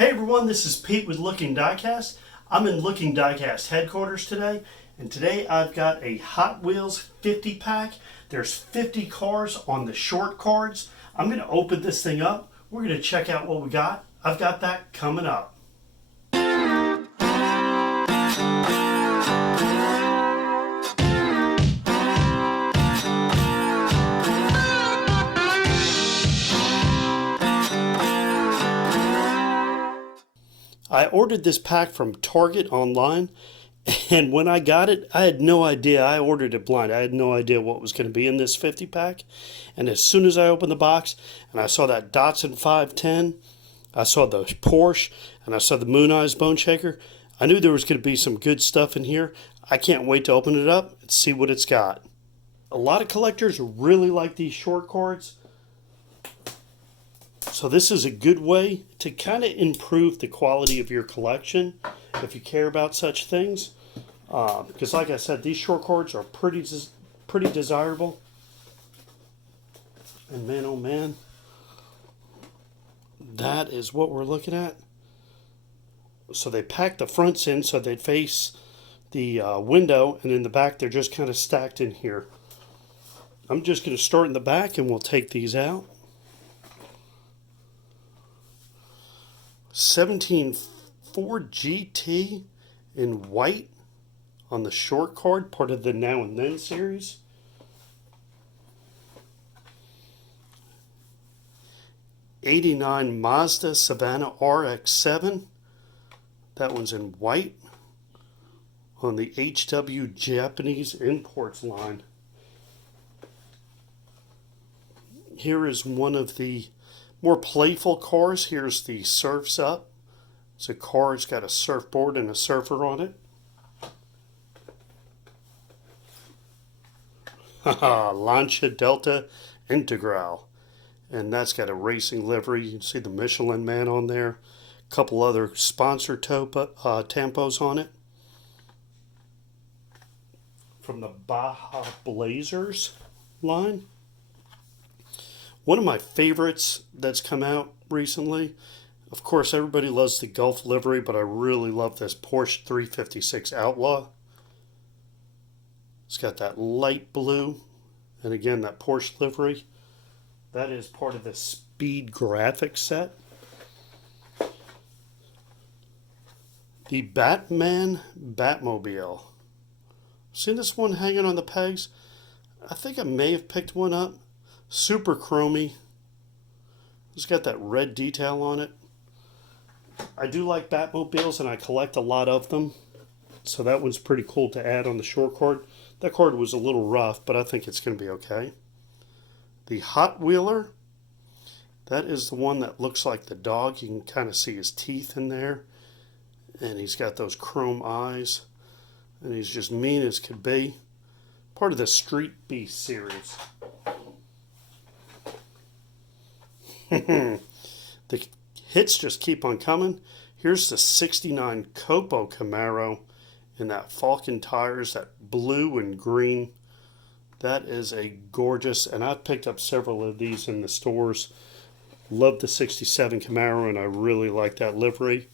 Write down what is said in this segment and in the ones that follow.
Hey everyone, this is Pete with Looking Diecast. I'm in Looking Diecast headquarters today, and today I've got a Hot Wheels 50 pack. There's 50 cars on the short cards. I'm going to open this thing up. We're going to check out what we got. I've got that coming up. I ordered this pack from Target online, and when I got it, I had no idea. I ordered it blind. I had no idea what was going to be in this 50 pack. And as soon as I opened the box and I saw that Datsun 510, I saw the Porsche, and I saw the Mooneyes Bone Shaker, I knew there was going to be some good stuff in here. I can't wait to open it up and see what it's got. A lot of collectors really like these short cards. So this is a good way to kind of improve the quality of your collection if you care about such things. Because like I said, these short cards are pretty desirable. And man, oh man, that is what we're looking at. So they pack the fronts in so they face the window, and in the back they're just kind of stacked in here. I'm just going to start in the back and we'll take these out. 17 Ford GT in white on the short card, part of the Now and Then series. '89 Mazda Savannah RX-7. That one's in white on the HW Japanese Imports line. Here is one of the more playful cars. Here's the Surf's Up. It's a car, it's got a surfboard and a surfer on it. Lancia Delta Integral. And that's got a racing livery. You can see the Michelin Man on there. A couple other sponsor tampos on it. From the Baja Blazers line. One of my favorites that's come out recently, of course everybody loves the Gulf livery, but I really love this Porsche 356 Outlaw. It's got that light blue, and again that Porsche livery. That is part of the Speed graphics set. The Batman Batmobile. See this one hanging on the pegs? I think I may have picked one up. Super chromy. It's got that red detail on it. I do like Batmobiles and I collect a lot of them. So that one's pretty cool to add on the short card. That card was a little rough, but I think it's going to be okay. The Hot Wheeler. That is the one that looks like the dog. You can kind of see his teeth in there. And he's got those chrome eyes. And he's just mean as could be. Part of the Street Beast series. The hits just keep on coming. Here's the 69 Copo Camaro in that Falcon tires, that blue and green. That is a gorgeous, and I've picked up several of these in the stores. Love the 67 Camaro, and I really like that livery.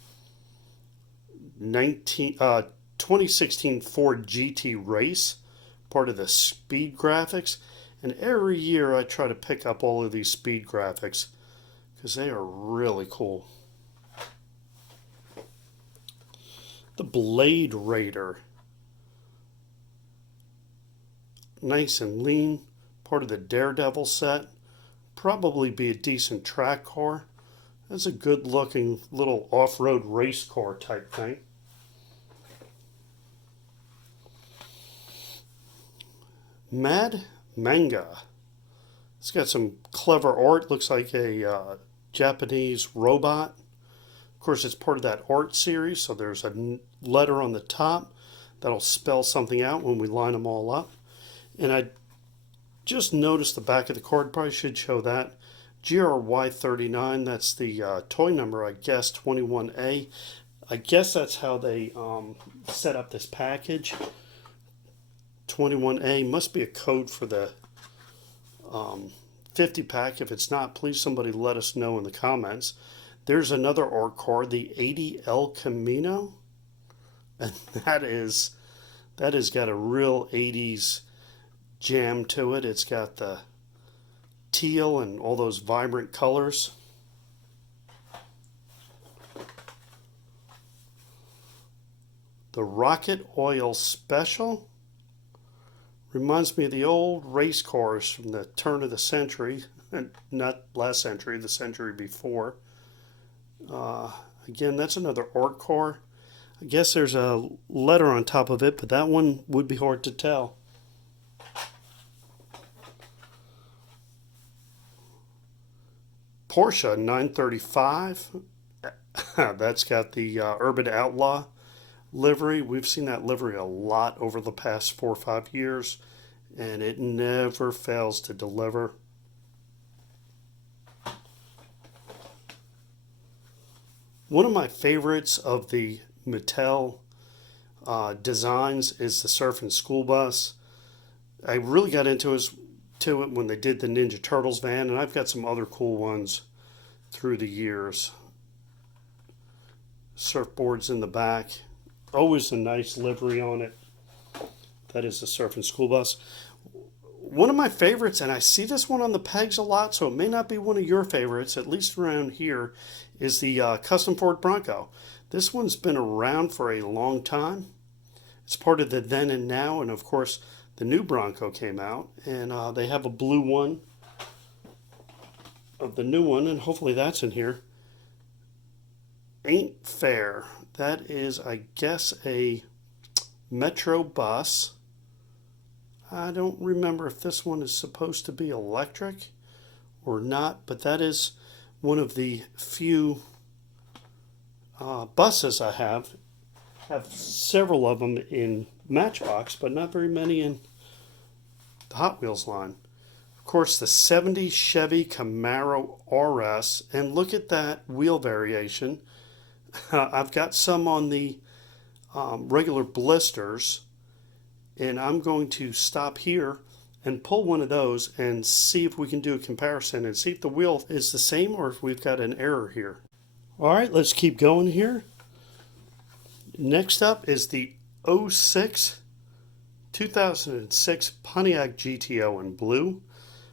2016 Ford GT Race, part of the Speed graphics. And every year I try to pick up all of these Speed graphics because they are really cool. The Blade Raider. Nice and lean. Part of the Daredevil set. Probably be a decent track car. That's a good looking little off-road race car type thing. Mad Manga. It's got some clever art. Looks like a Japanese robot. Of course, it's part of that art series, so there's a letter on the top that'll spell something out when we line them all up. And I just noticed the back of the card, probably should show that. GRY39, that's the toy number, I guess, 21A. I guess that's how they set up this package. 21A must be a code for the 50 pack. If it's not, please somebody let us know in the comments. There's another orc car, the 80 El Camino, and that has got a real 80s jam to it. It's got the teal and all those vibrant colors. The Rocket Oil Special reminds me of the old race cars from the turn of the century, not last century, the century before. Again, that's another orc car. I guess there's a letter on top of it, but that one would be hard to tell. Porsche 935. That's got the Urban Outlaw livery. We've seen that livery a lot over the past 4 or 5 years, and it never fails to deliver. One of my favorites of the Mattel designs is the Surfing School Bus. I really got into it when they did the Ninja Turtles van, and I've got some other cool ones through the years. Surfboards in the back. Always a nice livery on it. That is the Surfing School Bus. One of my favorites, and I see this one on the pegs a lot, so it may not be one of your favorites, at least around here, is the Custom Ford Bronco. This one's been around for a long time. It's part of the then and now, and of course the new Bronco came out, and they have a blue one of the new one, and hopefully that's in here. Ain't Fair. That is, I guess, a Metro bus. I don't remember if this one is supposed to be electric or not, but that is one of the few buses I have. I have several of them in Matchbox, but not very many in the Hot Wheels line. Of course, the 70 Chevy Camaro RS, and look at that wheel variation. I've got some on the regular blisters, and I'm going to stop here and pull one of those and see if we can do a comparison and see if the wheel is the same or if we've got an error here. All right, let's keep going here. Next up is the 2006 Pontiac GTO in blue,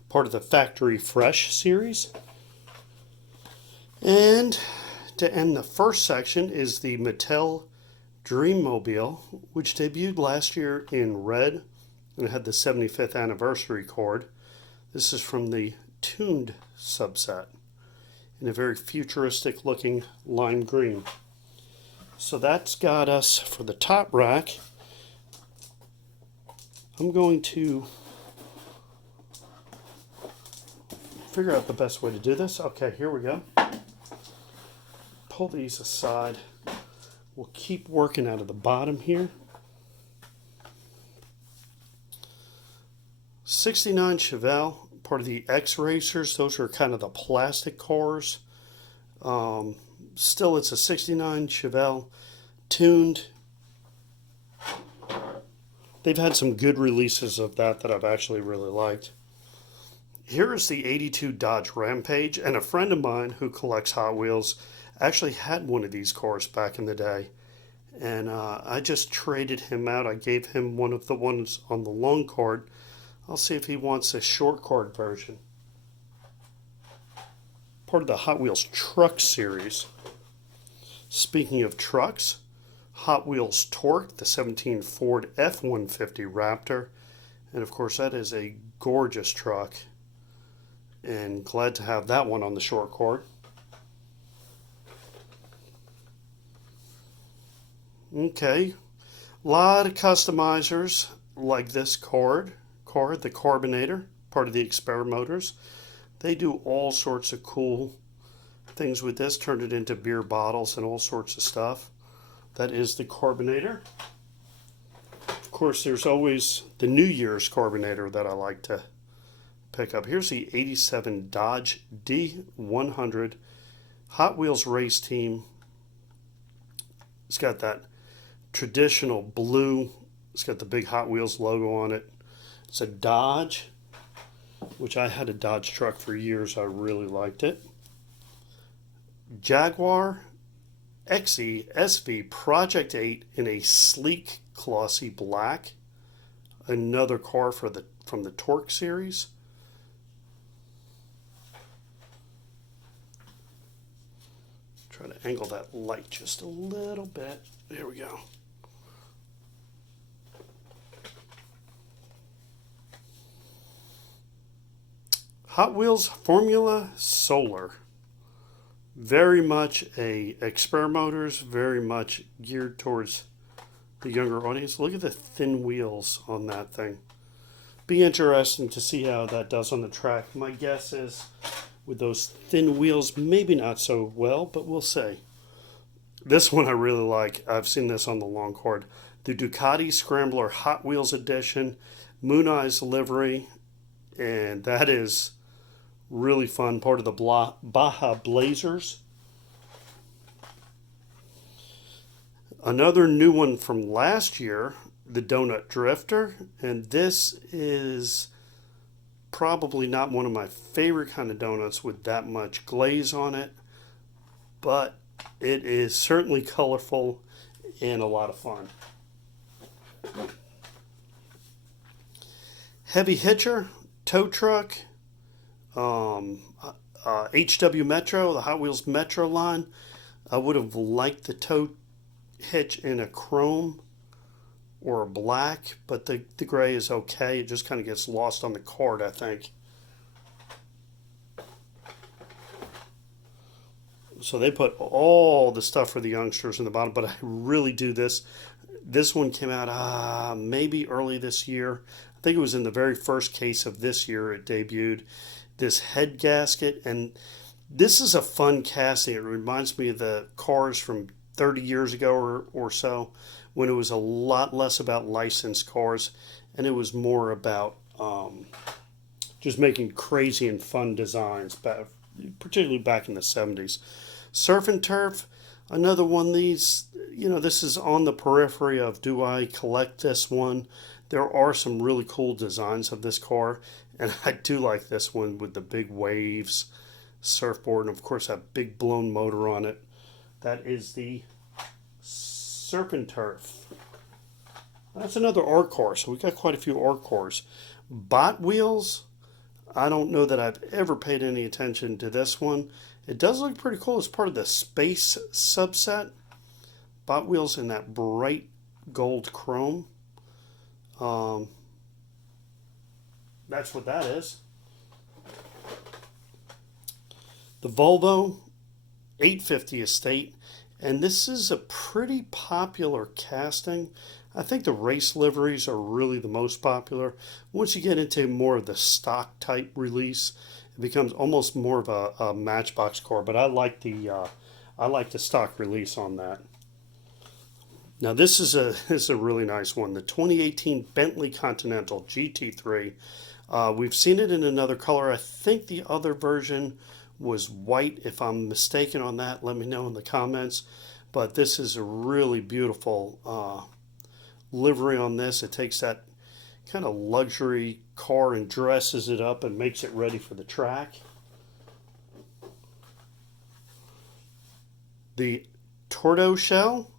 part of the Factory Fresh series. And to end the first section is the Mattel Dreammobile, which debuted last year in red and had the 75th anniversary cord. This is from the tuned subset in a very futuristic looking lime green. So that's got us for the top rack. I'm going to figure out the best way to do this. Okay, here we go. Pull these aside. We'll keep working out of the bottom here. 69 Chevelle, part of the X Racers. Those are kind of the plastic cars. Still, it's a 69 Chevelle, tuned. They've had some good releases of that I've actually really liked. Here is the 82 Dodge Rampage, and a friend of mine who collects Hot Wheels actually had one of these cars back in the day, and I just traded him out. I gave him one of the ones on the long cord. I'll see if he wants a short cord version. Part of the Hot Wheels truck series. Speaking of trucks, Hot Wheels Torque, the 17 Ford F-150 Raptor, and of course that is a gorgeous truck, and glad to have that one on the short cord. Okay, a lot of customizers like this car, the Carbinator, part of the Experimotors. They do all sorts of cool things with this, turn it into beer bottles and all sorts of stuff. That is the Carbinator. Of course, there's always the New Year's Carbinator that I like to pick up. Here's the 87 Dodge D100 Hot Wheels Race Team. It's got that traditional blue. It's got the big Hot Wheels logo on it. It's a Dodge, which I had a Dodge truck for years. I really liked it. Jaguar XE SV Project 8 in a sleek, glossy black. Another car from the Torque series. Try to angle that light just a little bit. There we go. Hot Wheels Formula Solar. Very much a experimenters, very much geared towards the younger audience. Look at the thin wheels on that thing. Be interesting to see how that does on the track. My guess is with those thin wheels, maybe not so well, but we'll see. This one I really like. I've seen this on the long card. The Ducati Scrambler Hot Wheels Edition, Mooneyes livery, and that is really fun. Part of the Baja Blazers. Another new one from last year, the Donut Drifter, and this is probably not one of my favorite kind of donuts with that much glaze on it, but it is certainly colorful and a lot of fun. Heavy Hitcher, Tow Truck, HW Metro, the Hot Wheels Metro line. I would have liked the tow hitch in a chrome or a black, but the gray is okay. It just kind of gets lost on the card, I think. So they put all the stuff for the youngsters in the bottom, but I really do this. This one came out maybe early this year. I think it was in the very first case of this year it debuted. This head gasket, and this is a fun casting. It reminds me of the cars from 30 years ago or so, when it was a lot less about licensed cars and it was more about just making crazy and fun designs, particularly back in the 70s. Surf and Turf, another one of these, this is on the periphery of do I collect this one? There are some really cool designs of this car, and I do like this one with the big waves, surfboard, and of course that big blown motor on it. That is the Surf and Turf. That's another art car, so we got quite a few art cars. Bot Wheels, I don't know that I've ever paid any attention to this one. It does look pretty cool. It's part of the Space subset. Bot Wheels in that bright gold chrome. That's what that is. The Volvo 850 Estate, and this is a pretty popular casting. I think the race liveries are really the most popular. Once you get into more of the stock type release, it becomes almost more of a Matchbox car. But I like the stock release on that. Now this is a really nice one. The 2018 Bentley Continental GT3. We've seen it in another color. I think the other version was white. If I'm mistaken on that, let me know in the comments. But this is a really beautiful livery on this. It takes that kind of luxury car and dresses it up and makes it ready for the track. The Tortoise Shell.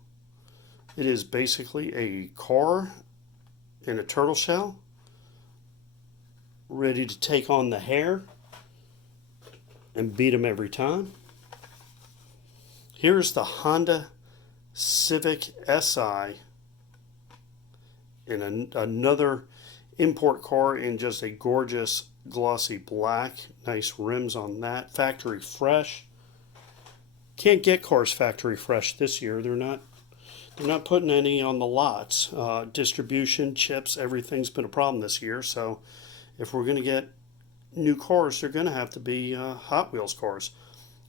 It is basically a car in a turtle shell, ready to take on the hare and beat them every time. Here's the Honda Civic Si in another import car in just a gorgeous glossy black. Nice rims on that. Factory fresh. Can't get cars factory fresh this year. They're not putting any on the lots. Distribution, chips, everything's been a problem this year. So if we're going to get new cars, they're going to have to be Hot Wheels cars.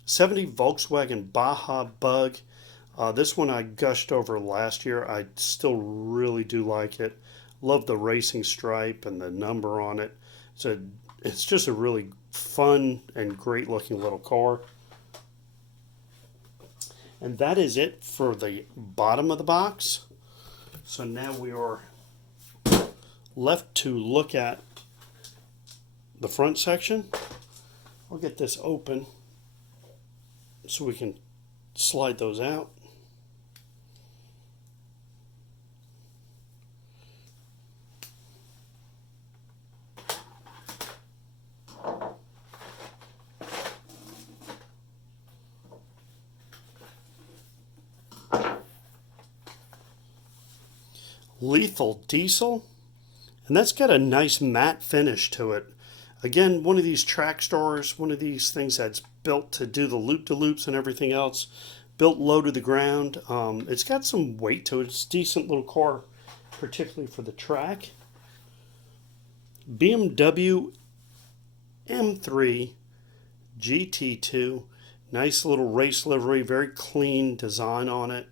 70 Volkswagen Baja Bug. This one I gushed over last year. I still really do like it. Love the racing stripe and the number on it. It's just a really fun and great looking little car. And that is it for the bottom of the box. So now we are left to look at the front section. I'll get this open so we can slide those out. Lethal Diesel, and that's got a nice matte finish to it. Again, one of these track stars, one of these things that's built to do the loop-de-loops and everything else, built low to the ground. It's got some weight to it. It's a decent little car, particularly for the track. BMW M3 GT2, nice little race livery, very clean design on it.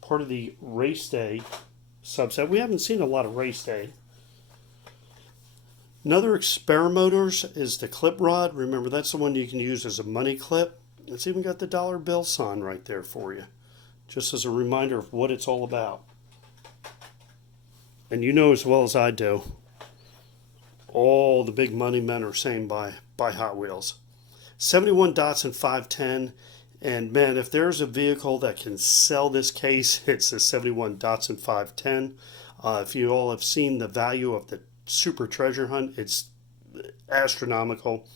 Part of the race day subset. We haven't seen a lot of race day. Another Experimotors is the clip rod. Remember, that's the one you can use as a money clip. It's even got the dollar bill sign right there for you, just as a reminder of what it's all about. And you know as well as I do, all the big money men are saying buy Hot Wheels. 71 Datsun 510. And man, if there's a vehicle that can sell this case, it's the 71 Datsun 510. If you all have seen the value of the Super Treasure Hunt, it's astronomical.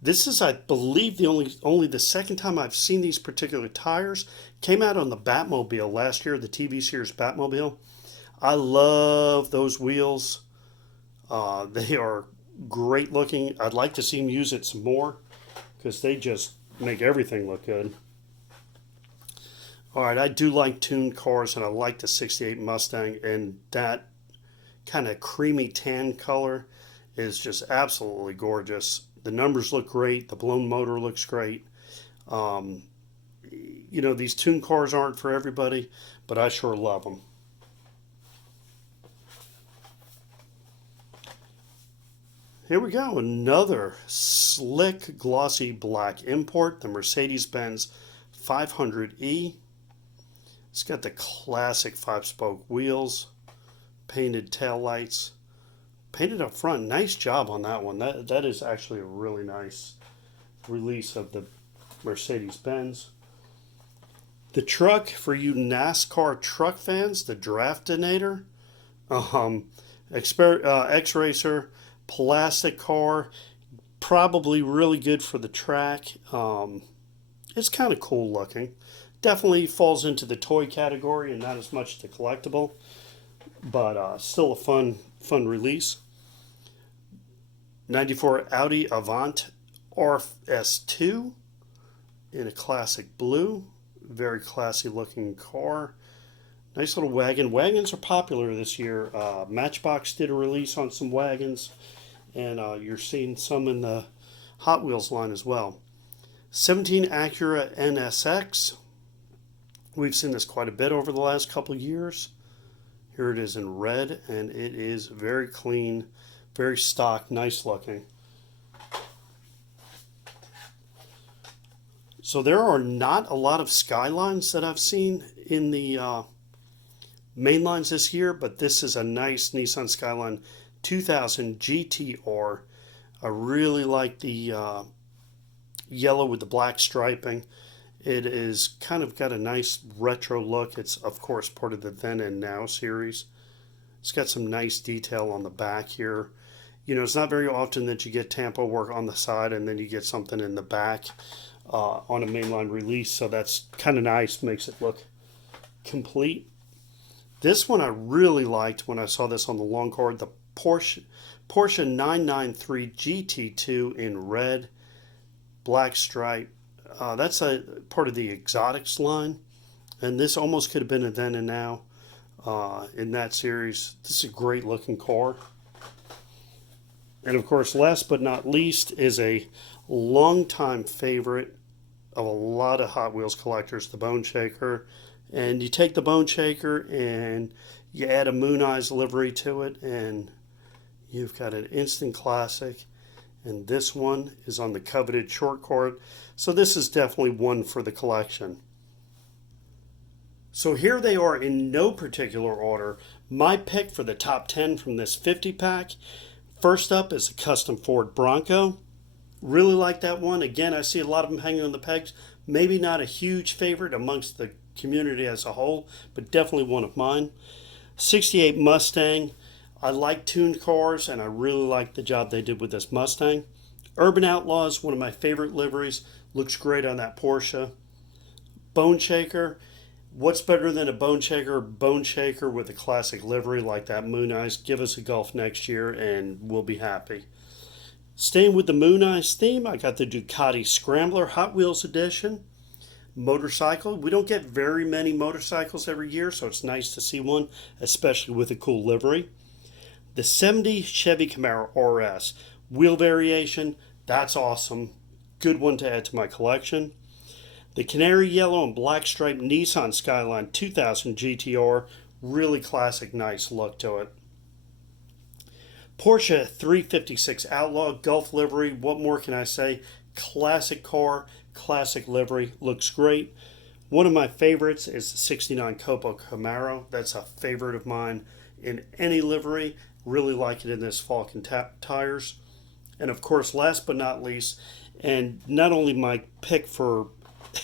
This is, I believe, the only the second time I've seen these particular tires. Came out on the Batmobile last year, the TV series Batmobile. I love those wheels. They are great looking. I'd like to see them use it some more because they just make everything look good. All right, I do like tuned cars, and I like the 68 Mustang, and that kind of creamy tan color is just absolutely gorgeous. The numbers look great. The blown motor looks great. You know, these tuned cars aren't for everybody, but I sure love them. Here we go, another slick, glossy black import, the Mercedes-Benz 500E. It's got the classic 5-spoke wheels, painted taillights, painted up front. Nice job on that one. That is actually a really nice release of the Mercedes-Benz. The truck, for you NASCAR truck fans, the Draftinator, X-Racer, plastic car, probably really good for the track. It's kind of cool looking. Definitely falls into the toy category and not as much the collectible, but still a fun release. 94 Audi Avant RS2 in a classic blue. Very classy looking car. Nice little wagon. Wagons are popular this year. Matchbox did a release on some wagons, and you're seeing some in the Hot Wheels line as well. 17 Acura NSX. We've seen this quite a bit over the last couple of years. Here it is in red, and it is very clean, very stock, nice looking. So there are not a lot of Skylines that I've seen in the main lines this year, but this is a nice Nissan Skyline 2000 GTR. I really like the yellow with the black striping. It is kind of got a nice retro look. It's, of course, part of the Then and Now series. It's got some nice detail on the back here. You know, it's not very often that you get tampo work on the side and then you get something in the back on a mainline release, so that's kind of nice, makes it look complete. This one I really liked when I saw this on the long card, the Porsche 993 GT2 in red, black stripe. That's a part of the exotics line, and this almost could have been a Then and Now in that series. This is a great looking car. And of course, last but not least is a longtime favorite of a lot of Hot Wheels collectors, the Bone Shaker. And you take the Bone Shaker and you add a Mooneyes livery to it, and you've got an instant classic. And this one is on the coveted short cord. So this is definitely one for the collection. So here they are in no particular order. My pick for the top 10 from this 50 pack. First up is a custom Ford Bronco. Really like that one. Again, I see a lot of them hanging on the pegs. Maybe not a huge favorite amongst the community as a whole, but definitely one of mine. 68 Mustang. I like tuned cars, and I really like the job they did with this Mustang. Urban Outlaw is one of my favorite liveries. Looks great on that Porsche. Bone Shaker. What's better than a bone shaker? Bone shaker with a classic livery like that Mooneyes. Give us a Gulf next year and we'll be happy. Staying with the Mooneyes theme, I got the Ducati Scrambler Hot Wheels Edition. Motorcycle. We don't get very many motorcycles every year, so it's nice to see one, especially with a cool livery. The 70 Chevy Camaro RS. Wheel variation. That's awesome. Good one to add to my collection. The canary yellow and black striped Nissan Skyline 2000 GTR, really classic, nice look to it. Porsche 356 Outlaw Gulf livery, what more can I say? Classic car, classic livery, looks great. One of my favorites is the 69 Copo Camaro. That's a favorite of mine in any livery. Really like it in this Falcon tires. And of course, last but not least, and not only my pick for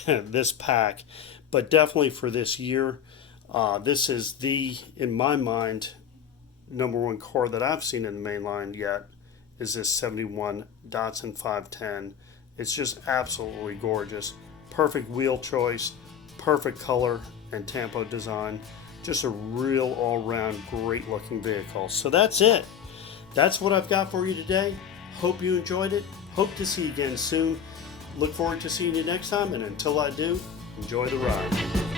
this pack, but definitely for this year. This is in my mind, number one car that I've seen in the main line yet, is this 71 Datsun 510. It's just absolutely gorgeous. Perfect wheel choice, perfect color and tempo design. Just a real all-round great looking vehicle. So that's it. That's what I've got for you today. Hope you enjoyed it. Hope to see you again soon. Look forward to seeing you next time, and until I do, enjoy the ride.